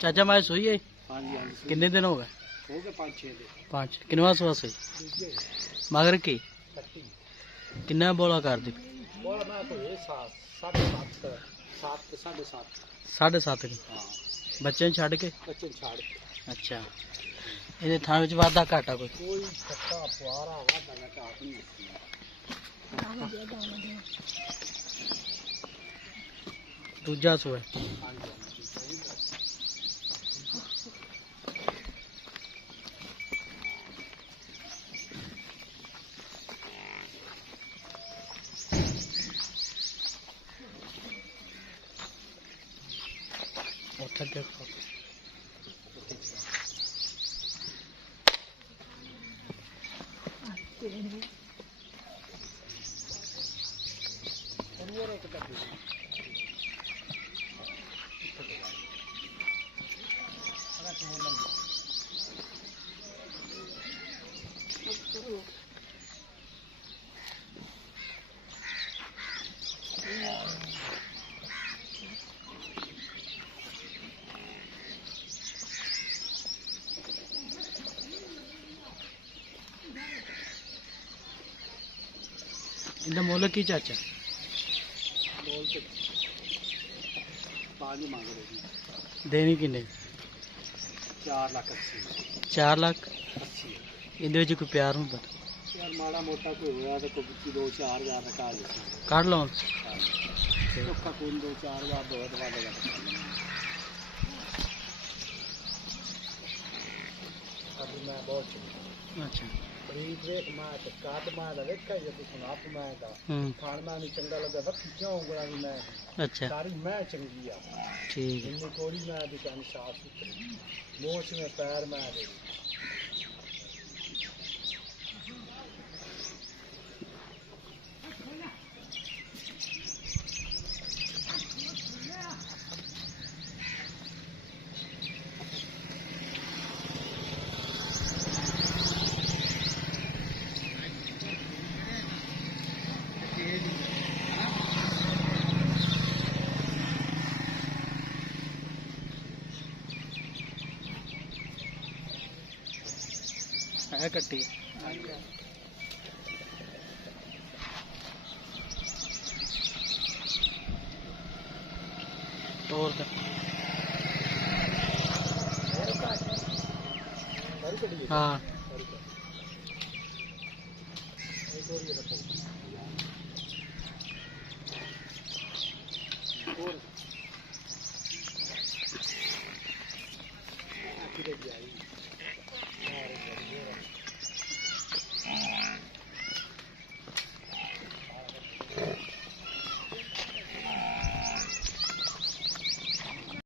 चाचा मैं सोई है। हाँ जी हाँ जी। कितने दिन हो गए? हो गए 5-6 दिन। 5 किनवा सुआ सोई? मगर की किन्ना बोला कर दी? बोला मैं तो ये 7.5 7.5 7.5 हाँ बच्चे छड़ के। बच्चे छाड़ के। अच्छा ये थां विच वाधा घाटा कोई? कोई कट्टा पुआरा वादा घाटा आप नहीं। दूजा सुआ हाँ जी हाँ जी। ਉੱਥੇ ਦੇਖੋ इनका मोल की चाचा? बोल तो 5 मांग रहे हैं। देनी किन्ने? 4,80,000। 4 लाख 80 इहदे विच कोई प्यार हुंदा? यार माड़ा मोटा कोई होया तो कोई 2-4 हज़ार रखा ले। काट लो धोखा कौन 2-4 हज़ार बहुत वादेगा। अभी मैं बहुत अच्छा खरीद देख मैं तो काट मैं दा देखा ये तो सुना आप मैं दा खान मैं नहीं चंगा लगा वक्त क्यों उगला नहीं मैं। अच्छा सारी मैं चंगी आ ठीक है। इन्नी कोड़ी मैं भी कान साफ सुथरी मोच में पैर में दे। है कट्टी तोड़ दे। हाँ और